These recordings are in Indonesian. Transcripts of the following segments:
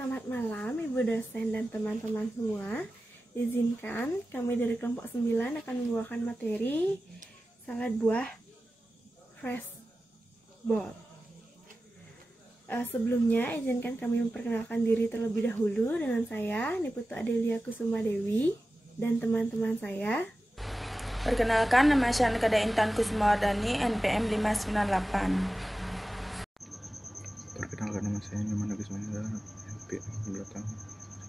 Selamat malam Ibu dosen dan teman-teman semua. Izinkan kami dari kelompok 9 akan membawakan materi salad buah fresh ball. Sebelumnya izinkan kami memperkenalkan diri terlebih dahulu dengan saya Niputu Adelia Kusuma Dewi dan teman-teman saya. Perkenalkan, nama saya Kada Intan Kusumawardani, NPM 598. Perkenalkan, nama saya Nyoman Agus Mahendra, NPM belakang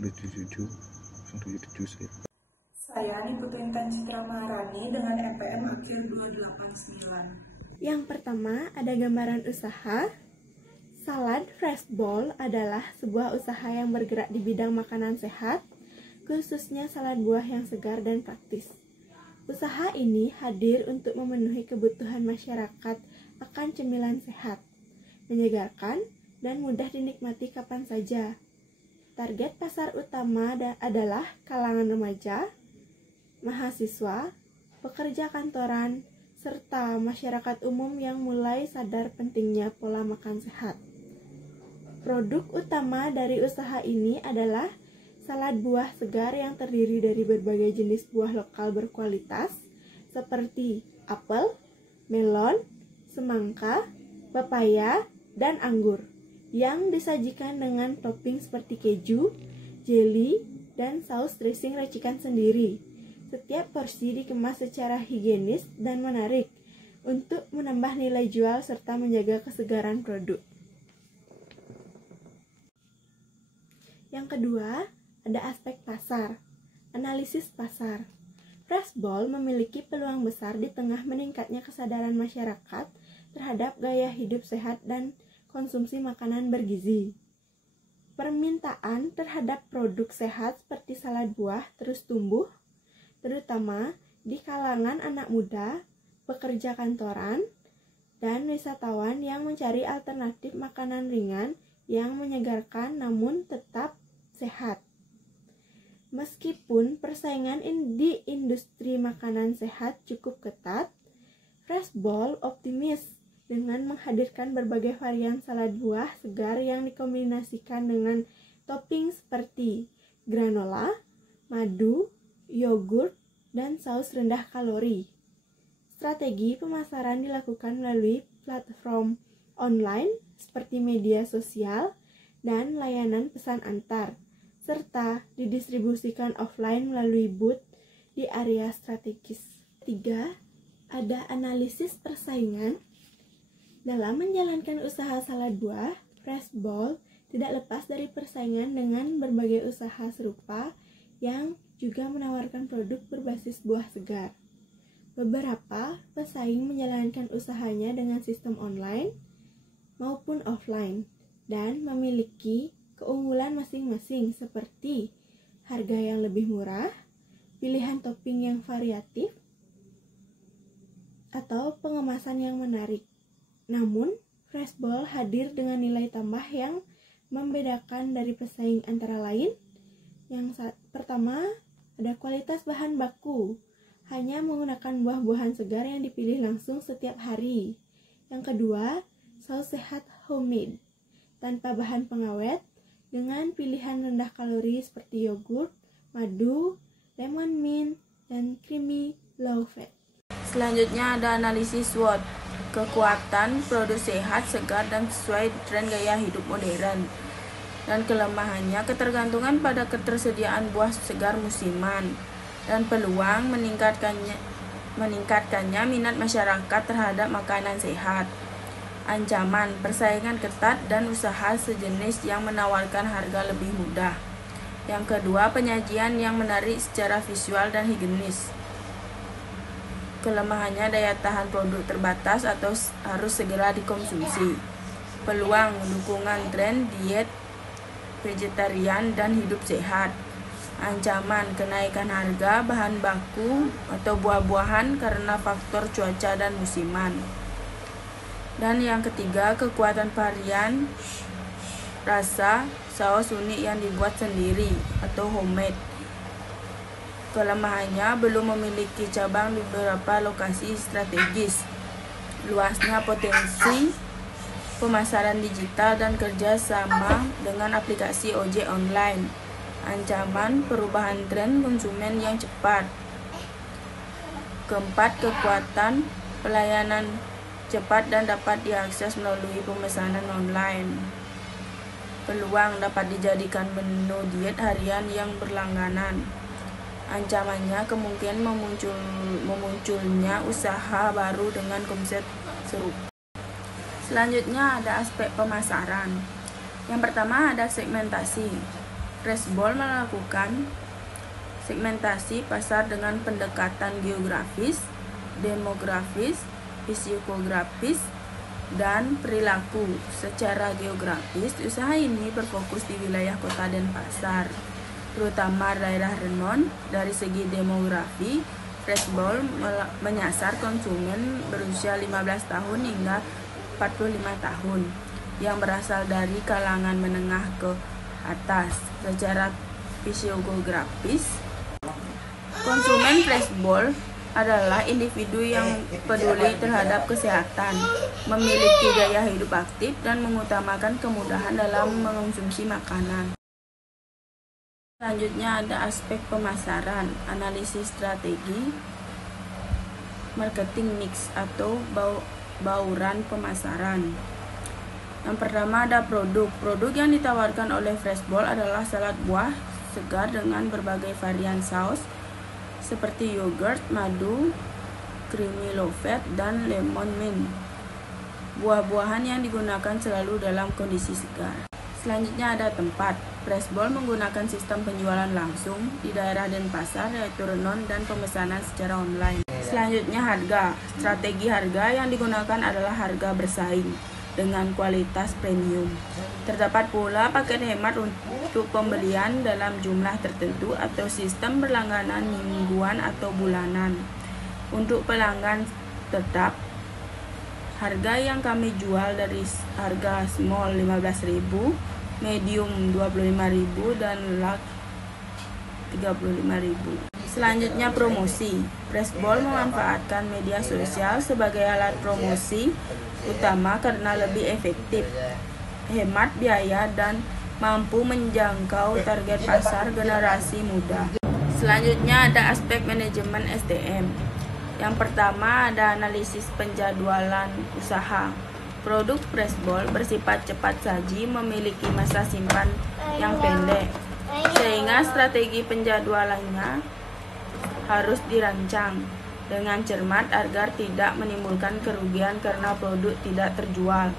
177 saya. Saya Niputu Intan Citra Maharani dengan NPM akhir 289. Yang pertama ada gambaran usaha. Salad Fresh Ball adalah sebuah usaha yang bergerak di bidang makanan sehat, khususnya salad buah yang segar dan praktis. Usaha ini hadir untuk memenuhi kebutuhan masyarakat akan cemilan sehat, menyegarkan, dan mudah dinikmati kapan saja. Target pasar utama adalah kalangan remaja, mahasiswa, pekerja kantoran, serta masyarakat umum yang mulai sadar pentingnya pola makan sehat. Produk utama dari usaha ini adalah salad buah segar yang terdiri dari berbagai jenis buah lokal berkualitas seperti apel, melon, semangka, pepaya, dan anggur yang disajikan dengan topping seperti keju, jelly, dan saus dressing racikan sendiri. Setiap porsi dikemas secara higienis dan menarik untuk menambah nilai jual serta menjaga kesegaran produk. Yang kedua, ada aspek pasar. Analisis pasar. Fresh Ball memiliki peluang besar di tengah meningkatnya kesadaran masyarakat terhadap gaya hidup sehat dan konsumsi makanan bergizi. Permintaan terhadap produk sehat seperti salad buah terus tumbuh, terutama di kalangan anak muda, pekerja kantoran, dan wisatawan yang mencari alternatif makanan ringan yang menyegarkan namun tetap sehat. Meskipun persaingan di industri makanan sehat cukup ketat, Fresh Ball optimis dengan menghadirkan berbagai varian salad buah segar yang dikombinasikan dengan topping seperti granola, madu, yogurt, dan saus rendah kalori. Strategi pemasaran dilakukan melalui platform online seperti media sosial dan layanan pesan antar, serta didistribusikan offline melalui booth di area strategis. 3. Ada analisis persaingan. Dalam menjalankan usaha salad buah, Fresh Ball tidak lepas dari persaingan dengan berbagai usaha serupa yang juga menawarkan produk berbasis buah segar. Beberapa pesaing menjalankan usahanya dengan sistem online maupun offline dan memiliki keunggulan masing-masing seperti harga yang lebih murah, pilihan topping yang variatif, atau pengemasan yang menarik. Namun, Fresh Ball hadir dengan nilai tambah yang membedakan dari pesaing antara lain. Yang pertama, ada kualitas bahan baku. Hanya menggunakan buah-buahan segar yang dipilih langsung setiap hari. Yang kedua, saus sehat homemade, tanpa bahan pengawet, dengan pilihan rendah kalori seperti yogurt, madu, lemon mint, dan creamy low fat. Selanjutnya ada analisis SWOT, kekuatan produk sehat, segar, dan sesuai tren gaya hidup modern. Dan kelemahannya ketergantungan pada ketersediaan buah segar musiman dan peluang meningkatkannya minat masyarakat terhadap makanan sehat. Ancaman, persaingan ketat dan usaha sejenis yang menawarkan harga lebih mudah. Yang kedua, penyajian yang menarik secara visual dan higienis. Kelemahannya daya tahan produk terbatas atau harus segera dikonsumsi. Peluang, dukungan tren diet vegetarian dan hidup sehat. Ancaman, kenaikan harga bahan baku atau buah-buahan karena faktor cuaca dan musiman. Dan yang ketiga, kekuatan varian rasa saus unik yang dibuat sendiri atau homemade. Kelemahannya belum memiliki cabang di beberapa lokasi strategis. Luasnya potensi pemasaran digital dan kerjasama dengan aplikasi ojek online. Ancaman perubahan tren konsumen yang cepat. Keempat, kekuatan pelayanan cepat dan dapat diakses melalui pemesanan online. Peluang dapat dijadikan menu diet harian yang berlangganan. Ancamannya kemungkinan memunculnya usaha baru dengan konsep serupa. Selanjutnya ada aspek pemasaran. Yang pertama ada segmentasi. Freshball melakukan segmentasi pasar dengan pendekatan geografis, demografis, psikografis, dan perilaku. Secara geografis, usaha ini berfokus di wilayah kota dan pasar, terutama daerah renon. Dari segi demografi, Freshball menyasar konsumen berusia 15 tahun hingga 45 tahun yang berasal dari kalangan menengah ke atas. Secara psikografis, konsumen Freshball adalah individu yang peduli terhadap kesehatan, memiliki gaya hidup aktif, dan mengutamakan kemudahan dalam mengonsumsi makanan. Selanjutnya ada aspek pemasaran, analisis strategi, marketing mix atau bauran pemasaran. Yang pertama ada produk. Produk yang ditawarkan oleh Freshball adalah salad buah segar dengan berbagai varian saus seperti yogurt, madu, creamy low fat, dan lemon mint. Buah-buahan yang digunakan selalu dalam kondisi segar. Selanjutnya ada tempat. Freshball menggunakan sistem penjualan langsung di daerah Denpasar, yaitu renon, dan pemesanan secara online. Selanjutnya harga. Strategi harga yang digunakan adalah harga bersaing dengan kualitas premium. Terdapat pula paket hemat untuk pembelian dalam jumlah tertentu atau sistem berlangganan mingguan atau bulanan. Untuk pelanggan tetap, harga yang kami jual dari harga small 15.000, medium 25.000, dan large 35.000. Selanjutnya promosi. Freshball memanfaatkan media sosial sebagai alat promosi utama karena lebih efektif, hemat biaya, dan mampu menjangkau target pasar generasi muda. Selanjutnya ada aspek manajemen SDM. Yang pertama ada analisis penjadwalan usaha. Produk Freshball bersifat cepat saji, memiliki masa simpan yang pendek, sehingga strategi penjadwalannya harus dirancang dengan cermat agar tidak menimbulkan kerugian karena produk tidak terjual.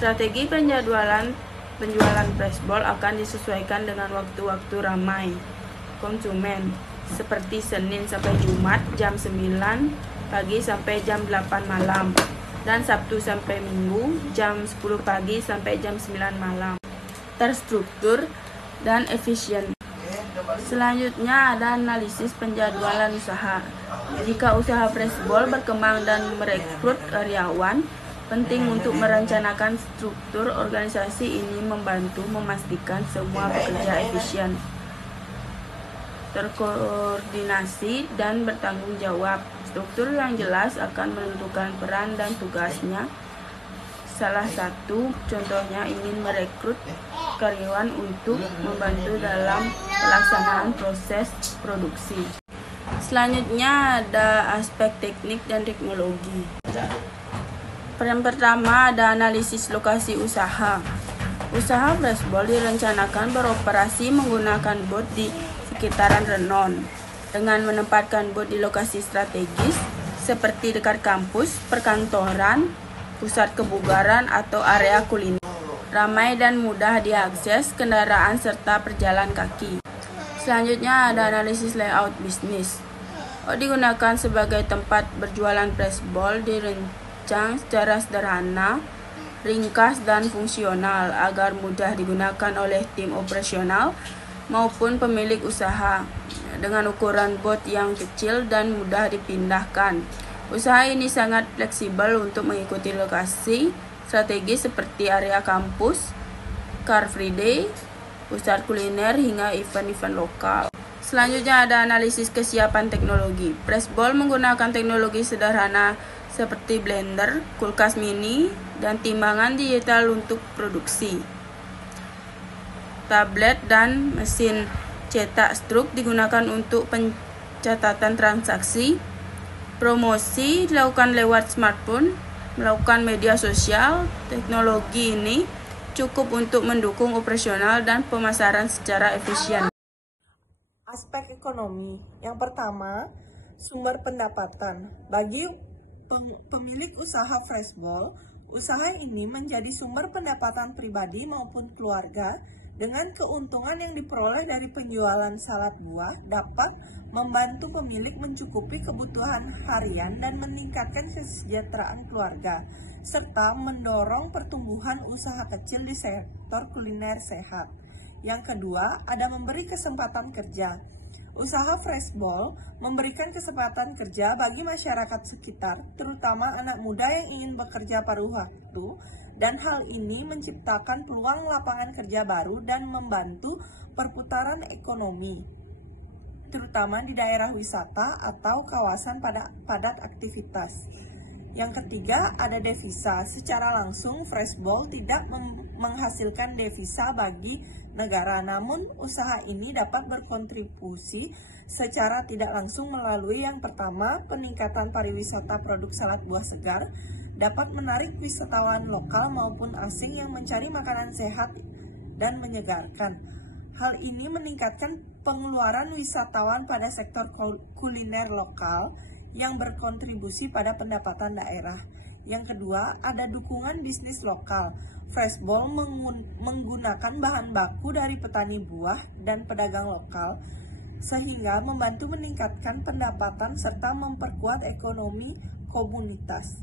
Strategi penjualan Freshball akan disesuaikan dengan waktu-waktu ramai konsumen, seperti Senin sampai Jumat jam 9 pagi sampai jam 8 malam, dan Sabtu sampai Minggu jam 10 pagi sampai jam 9 malam. Terstruktur dan efisien. Selanjutnya ada analisis penjadwalan usaha. Jika usaha Freshball berkembang dan merekrut karyawan, penting untuk merencanakan struktur organisasi ini, membantu memastikan semua bekerja efisien, terkoordinasi, dan bertanggung jawab. Struktur yang jelas akan menentukan peran dan tugasnya. Salah satu contohnya ingin merekrut karyawan untuk membantu dalam pelaksanaan proses produksi. Selanjutnya ada aspek teknik dan teknologi. Yang pertama ada analisis lokasi usaha. Usaha Freshball direncanakan beroperasi menggunakan bot di sekitaran renon, dengan menempatkan bot di lokasi strategis seperti dekat kampus, perkantoran, pusat kebugaran, atau area kuliner. Ramai dan mudah diakses kendaraan serta perjalan kaki. Selanjutnya ada analisis layout bisnis. Digunakan sebagai tempat berjualan Freshball dirancang secara sederhana, ringkas, dan fungsional agar mudah digunakan oleh tim operasional maupun pemilik usaha, dengan ukuran bot yang kecil dan mudah dipindahkan. Usaha ini sangat fleksibel untuk mengikuti lokasi strategis seperti area kampus, Car Free Day, pusat kuliner, hingga event-event lokal. Selanjutnya ada analisis kesiapan teknologi. Freshball menggunakan teknologi sederhana seperti blender, kulkas mini, dan timbangan digital untuk produksi. Tablet dan mesin cetak struk digunakan untuk pencatatan transaksi. Promosi dilakukan lewat smartphone, melakukan media sosial. Teknologi ini cukup untuk mendukung operasional dan pemasaran secara efisien. Aspek ekonomi. Yang pertama, sumber pendapatan. Bagi pemilik usaha Freshball, usaha ini menjadi sumber pendapatan pribadi maupun keluarga dengan keuntungan yang diperoleh dari penjualan salad buah dapat membantu pemilik mencukupi kebutuhan harian dan meningkatkan kesejahteraan keluarga, serta mendorong pertumbuhan usaha kecil di sektor kuliner sehat. Yang kedua, ada memberi kesempatan kerja. Usaha Freshball memberikan kesempatan kerja bagi masyarakat sekitar, terutama anak muda yang ingin bekerja paruh waktu, dan hal ini menciptakan peluang lapangan kerja baru dan membantu perputaran ekonomi, terutama di daerah wisata atau kawasan padat aktivitas. Yang ketiga, ada devisa. Secara langsung, Freshball tidak menghasilkan devisa bagi negara, namun usaha ini dapat berkontribusi secara tidak langsung melalui yang pertama, peningkatan pariwisata produk salad buah segar, dapat menarik wisatawan lokal maupun asing yang mencari makanan sehat dan menyegarkan. Hal ini meningkatkan pengeluaran wisatawan pada sektor kuliner lokal yang berkontribusi pada pendapatan daerah. Yang kedua, ada dukungan bisnis lokal. Freshball menggunakan bahan baku dari petani buah dan pedagang lokal, sehingga membantu meningkatkan pendapatan serta memperkuat ekonomi komunitas.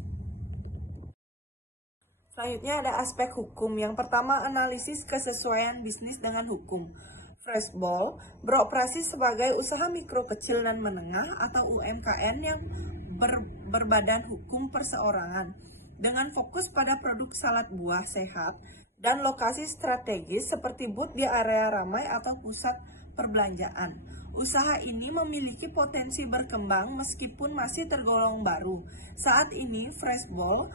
Selanjutnya ada aspek hukum. Yang pertama, analisis kesesuaian bisnis dengan hukum. Freshball beroperasi sebagai usaha mikro kecil dan menengah atau UMKM yang berbadan hukum perseorangan dengan fokus pada produk salad buah sehat dan lokasi strategis seperti booth di area ramai atau pusat perbelanjaan. Usaha ini memiliki potensi berkembang meskipun masih tergolong baru. Saat ini Freshball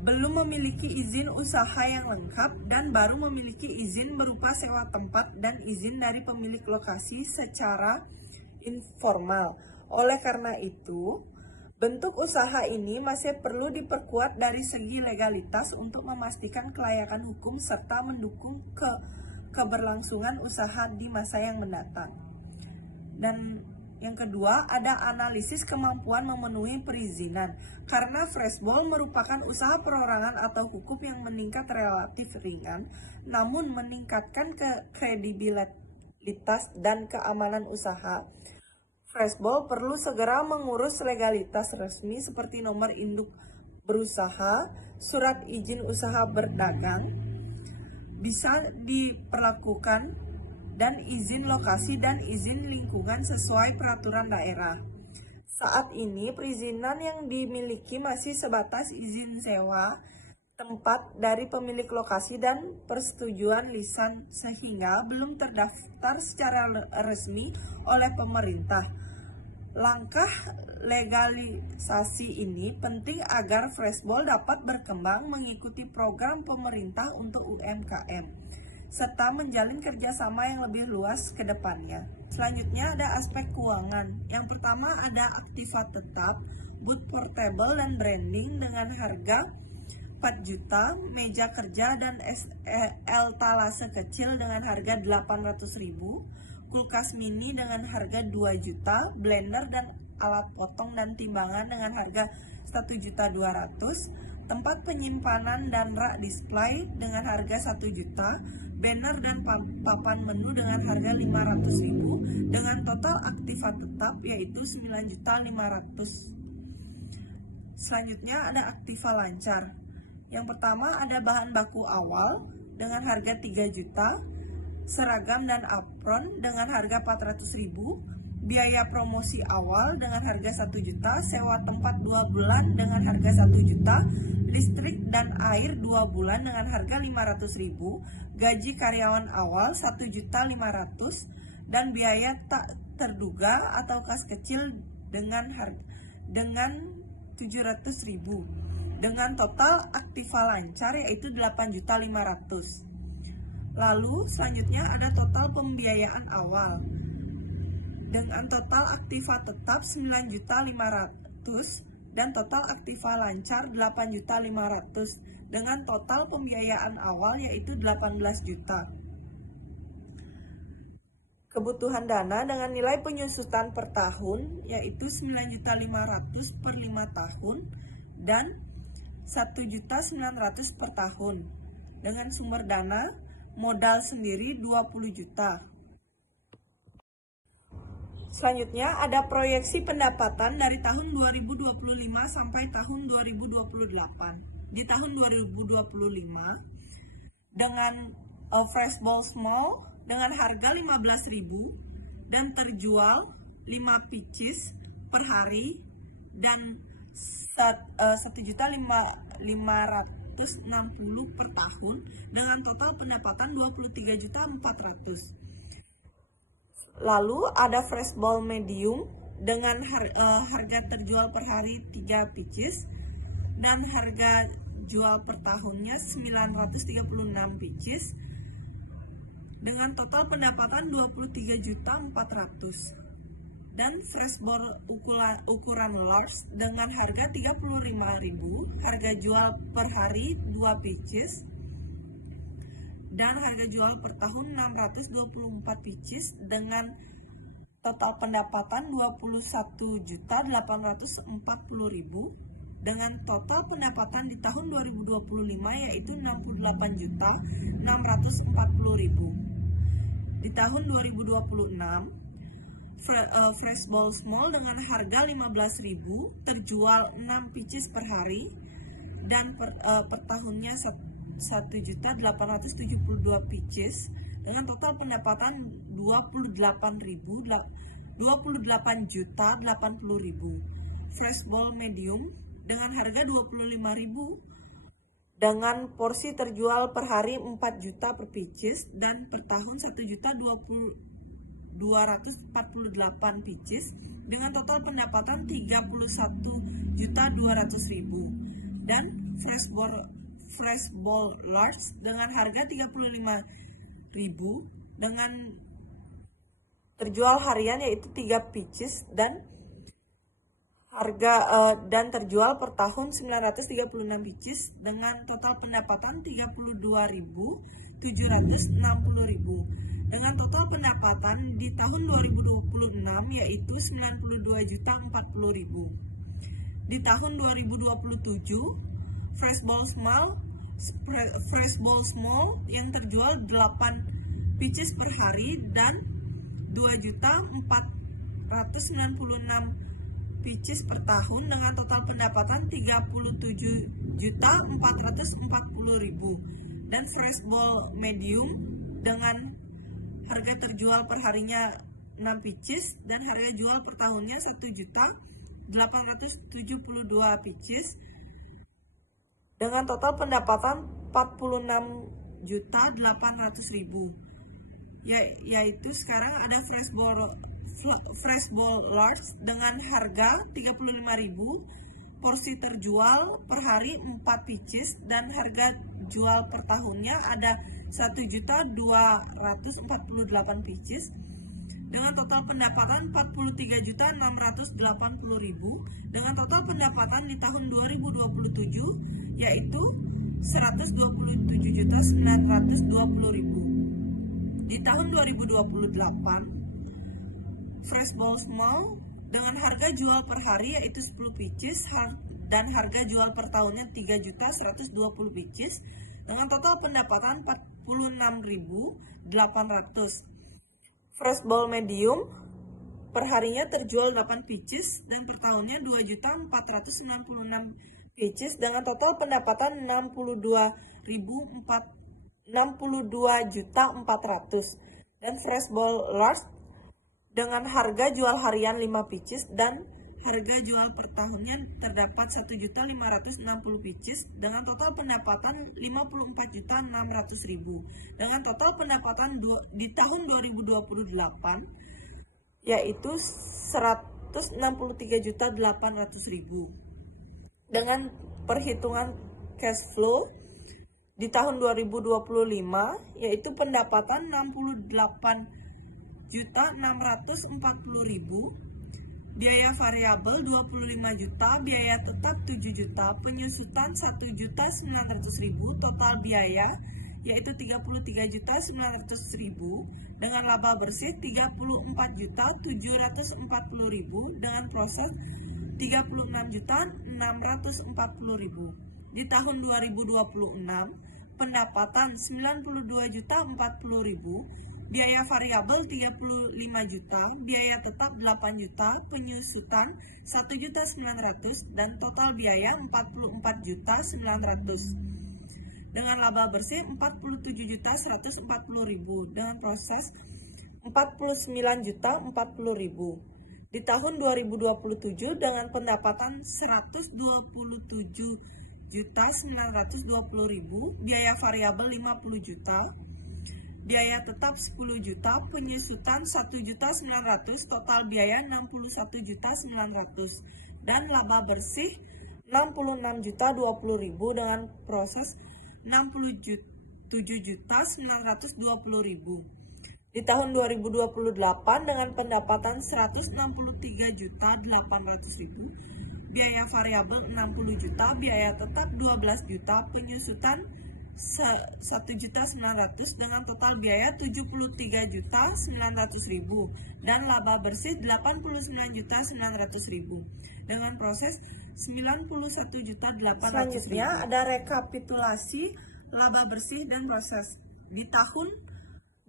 belum memiliki izin usaha yang lengkap dan baru memiliki izin berupa sewa tempat dan izin dari pemilik lokasi secara informal. Oleh karena itu, bentuk usaha ini masih perlu diperkuat dari segi legalitas untuk memastikan kelayakan hukum serta mendukung keberlangsungan usaha di masa yang mendatang. Dan yang kedua, ada analisis kemampuan memenuhi perizinan. Karena Freshball merupakan usaha perorangan atau hukum yang meningkat relatif ringan, namun meningkatkan kredibilitas dan keamanan usaha. Freshball perlu segera mengurus legalitas resmi seperti nomor induk berusaha, surat izin usaha berdagang, bisa diperlakukan, dan izin lokasi dan izin lingkungan sesuai peraturan daerah. Saat ini perizinan yang dimiliki masih sebatas izin sewa tempat dari pemilik lokasi dan persetujuan lisan sehingga belum terdaftar secara resmi oleh pemerintah. Langkah legalisasi ini penting agar Freshball dapat berkembang mengikuti program pemerintah untuk UMKM serta menjalin kerjasama yang lebih luas ke depannya. Selanjutnya ada aspek keuangan. Yang pertama ada aktiva tetap, booth portable dan branding dengan harga 4 juta, meja kerja dan etalase kecil dengan harga 800.000, kulkas mini dengan harga 2 juta, blender dan alat potong dan timbangan dengan harga 1.200.000, tempat penyimpanan dan rak display dengan harga 1 juta, banner dan papan menu dengan harga 500.000 dengan total aktiva tetap yaitu 9.500.000. Selanjutnya ada aktiva lancar. Yang pertama ada bahan baku awal dengan harga 3 juta, seragam dan apron dengan harga 400.000, biaya promosi awal dengan harga 1 juta, sewa tempat 2 bulan dengan harga 1 juta, listrik dan air 2 bulan dengan harga 500.000, gaji karyawan awal 1.500.000 dan biaya tak terduga atau kas kecil dengan 8.700.000 dengan total aktiva lancar yaitu 8.500.000. Lalu selanjutnya ada total pembiayaan awal dengan total aktiva tetap 9.500.000 dan total aktiva lancar 8.500.000 dengan total pembiayaan awal yaitu 18 juta. Kebutuhan dana dengan nilai penyusutan per tahun yaitu 9.500.000 per 5 tahun dan 1.900.000 per tahun. Dengan sumber dana modal sendiri 20 juta. Selanjutnya ada proyeksi pendapatan dari tahun 2025 sampai tahun 2028. Di tahun 2025 dengan fresh ball small dengan harga 15.000 dan terjual 5 pitches per hari dan 1.560.000 per tahun dengan total pendapatan 23.400.000. Lalu ada fresh ball medium dengan harga terjual per hari 3 pitches dan harga jual per tahunnya 936 pitches dengan total pendapatan 23.400.000. Dan fresh ball ukuran large dengan harga 35.000, harga jual per hari 2 pitches dan harga jual per tahun 624 pitches dengan total pendapatan 21.840.000 dengan total pendapatan di tahun 2025 yaitu 68.640.000. Di tahun 2026 fresh ball small dengan harga 15.000 terjual 6 pitches per hari dan per tahunnya 1.872 pitches dengan total pendapatan 28.080.000. Fresh ball medium dengan harga 25.000 dengan porsi terjual per hari 4 juta per pitches dan per tahun 1.248 pitches dengan total pendapatan 31.200.000. Dan fresh ball large dengan harga 35.000 dengan terjual harian yaitu 3 pitches dan harga dan terjual per tahun 936 pitches dengan total pendapatan 32.760.000 dengan total pendapatan di tahun 2026 yaitu 92.040.000. Di tahun 2027 fresh ball small yang terjual 8 pitches per hari dan 2.496 pitches per tahun dengan total pendapatan 37.440.000. Dan fresh ball medium dengan harga terjual per harinya 6 pitches dan harga jual per tahunnya 1.872 pitches dengan total pendapatan 46.800.000. Yaitu sekarang ada fresh ball large dengan harga 35.000, porsi terjual per hari 4 pitches dan harga jual per tahunnya ada 1.248 pitches dengan total pendapatan 43.680.000 dengan total pendapatan di tahun 2027 yaitu 127.920.000. Di tahun 2028 fresh ball small dengan harga jual per hari yaitu 10 pitches dan harga jual per tahunnya 3.120 pitches dengan total pendapatan 46.800. Fresh ball medium per harinya terjual 8 pitches dan per tahunnya 2.496 pitches dengan total pendapatan 62.400. Dan fresh ball large dengan harga jual harian 5 pitches dan harga jual per tahunnya terdapat 1.560 pitches dengan total pendapatan 54.600.000 dengan total pendapatan di tahun 2028 yaitu 163.800.000. dengan perhitungan cash flow di tahun 2025 yaitu pendapatan 68.640.000, biaya variabel 25 juta, biaya tetap 7 juta, penyusutan 1.900.000, total biaya yaitu 33.900.000 dengan laba bersih 34.740.000 dengan proses 36.640.000. Di tahun 2026 pendapatan 92.040.000, biaya variabel 35 juta, biaya tetap 8 juta, penyusutan 1.900.000 dan total biaya 44.900.000 dengan laba bersih 47.140.000 dengan proses 49.040.000. Di tahun 2027 dengan pendapatan 127.920.000, biaya variabel 50 juta, biaya tetap 10 juta, penyusutan 1.900.000, total biaya 61.900.000 dan laba bersih 66.020.000 dengan proses 67.920.000. Di tahun 2028 dengan pendapatan 163.800.000, biaya variabel 60 juta, biaya tetap 12 juta, penyusutan 1.900.000 dengan total biaya 73.900.000 dan laba bersih 89.900.000 dengan proses 91.800.000. Selanjutnya ada rekapitulasi laba bersih dan proses. Di tahun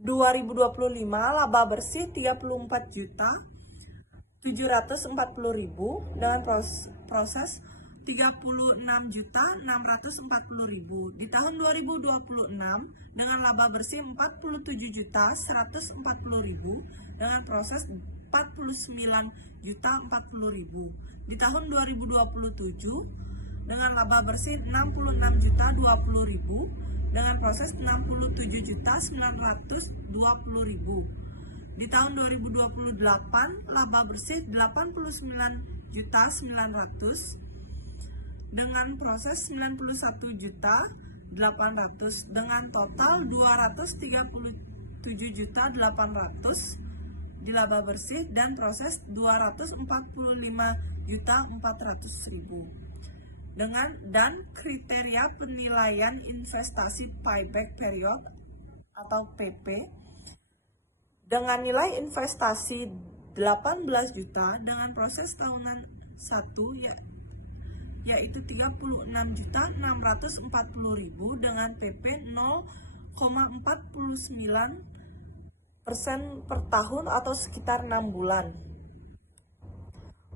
2025 laba bersih 34.740.000 dengan proses 36.640.000. Di tahun 2026 dengan laba bersih 47.140.000 dengan proses 49.040.000. Di tahun 2027 dengan laba bersih 66.020.000 dengan proses 67.920.000. Di tahun 2028 laba bersih 89.900.000 dengan proses 91.800.000 dengan total 237.800.000 di laba bersih dan proses 245.400.000 dan kriteria penilaian investasi payback period atau PP dengan nilai investasi 18 juta dengan proses tahunan 1 yaitu 36.640.000 dengan PP 0,49% per tahun atau sekitar 6 bulan.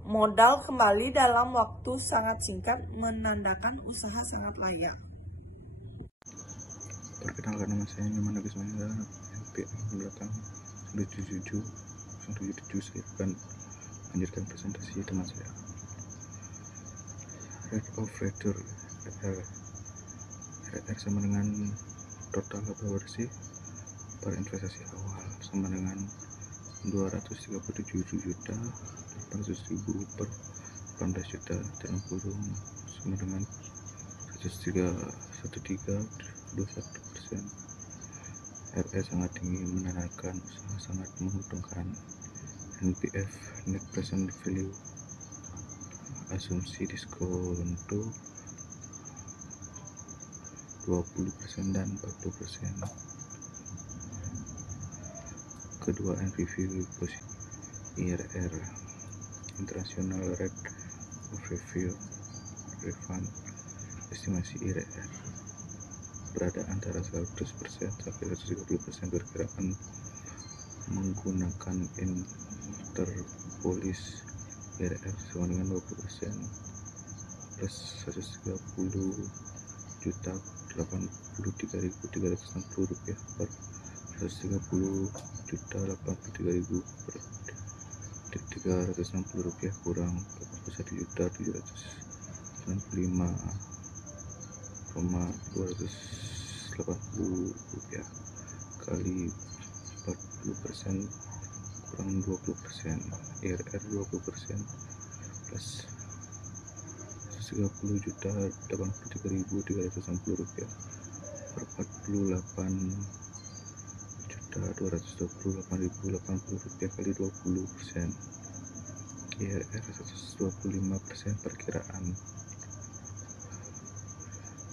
Modal kembali dalam waktu sangat singkat menandakan usaha sangat layak. Perkenalkan, nama saya Nyoman Agus Mahendra, NPM belakang 177. Saya akan lanjutkan presentasi teman saya. Rate of return RR sama dengan total laba bersih per investasi awal sama dengan 237.800.000 per 18 juta dan kurung sama dengan 1321%. RR sangat tinggi menandakan usaha sangat menguntungkan. NPV net present value asumsi diskonto 20% dan 40%. Kedua, NPV posisi IRR International Rate of Return estimasi IRR berada antara 100% sampai 130%, perkiraan menggunakan interpolis IRR sama dengan 20% plus 130.083.360 rupiah per 130.083.000 per 360 rupiah kurang 81.795,280 rupiah kali 40% kurang 20%, IRR 20% plus 130.083.360 rupiah per 48.228.080 rupiah kali 20%. IRR 125% perkiraan.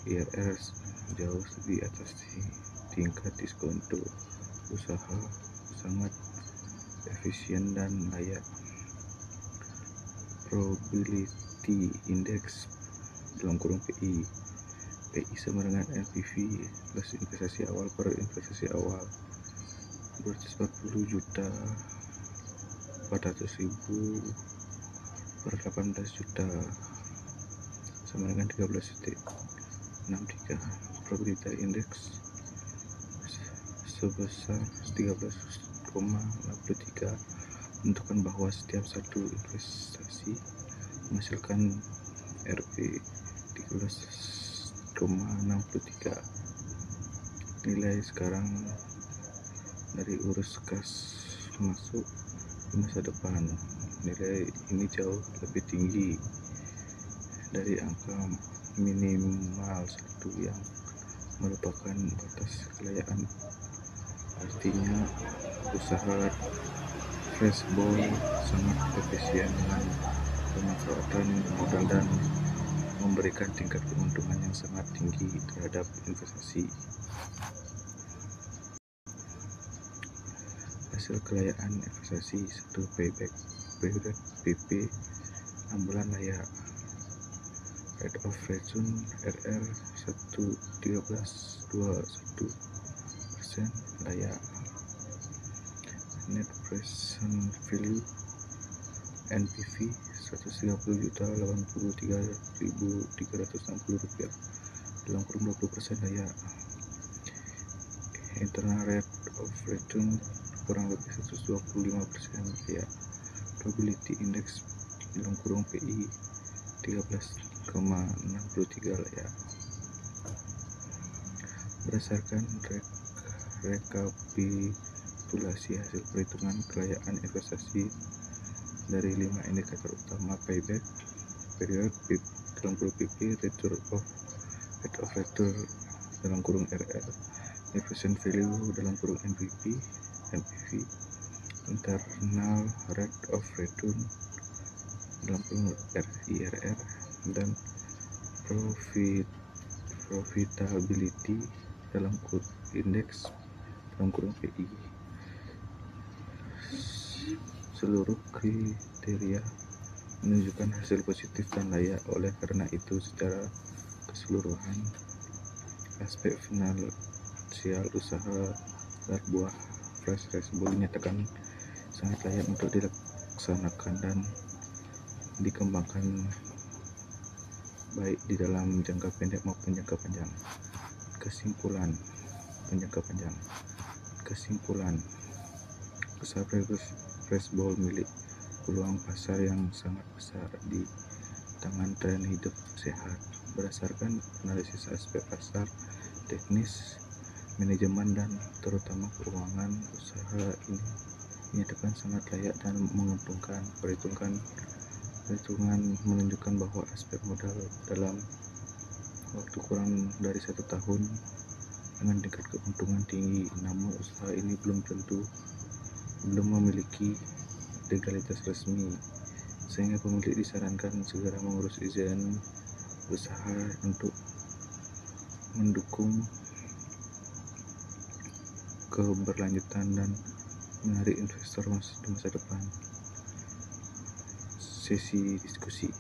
IRR jauh di atas tingkat diskonto. Usaha sangat efisien dan layak. Probability Index (PI). PI sama dengan NPV plus investasi awal per investasi awal 240.400.000 per 18 juta sama dengan 13.63. Probability Index sebesar 13,63 menentukan bahwa setiap satu investasi menghasilkan RP 13,63. Nilai sekarang dari urus kas masuk di masa depan. Nilai ini jauh lebih tinggi dari angka minimal 1 yang merupakan batas kekayaan. Artinya usaha Freshball sangat efisien dengan pemanfaatan modal dan memberikan tingkat keuntungan yang sangat tinggi terhadap investasi. Hasil kekayaan investasi 1 payback period PP 6 bulan layak. Rate of return RR 1,1321% layak. Net present value NPV 130.083.360 rupiah dalam kurung 20% layak. Internal rate of return kurang lebih 125% layak. Probability index dalam kurung PI 13,63 layak. Berdasarkan rekapitulasi hasil perhitungan kekayaan investasi dari 5 indikator utama: payback period dalam kurung PP, rate of return dalam kurung RR, net present value dalam kurung NPV, internal rate of return dalam kurung IRR, dan profitability dalam kurung indeks dalam kurung PI. Seluruh kriteria menunjukkan hasil positif dan layak. Oleh karena itu, secara keseluruhan aspek finansial usaha anak buah Freshball dinyatakan sangat layak untuk dilaksanakan dan dikembangkan baik di dalam jangka pendek maupun jangka panjang. Kesimpulan, usaha Freshball milik peluang pasar yang sangat besar di tangan tren hidup sehat. Berdasarkan analisis aspek pasar, teknis, manajemen, dan terutama keuangan, usaha ini dinyatakan sangat layak dan menguntungkan. Perhitungan menunjukkan bahwa aspek modal dalam waktu kurang dari 1 tahun dengan tingkat keuntungan tinggi. Namun usaha ini belum memiliki legalitas resmi, sehingga pemilik disarankan segera mengurus izin usaha untuk mendukung keberlanjutan dan menarik investor di masa depan. Sesi diskusi.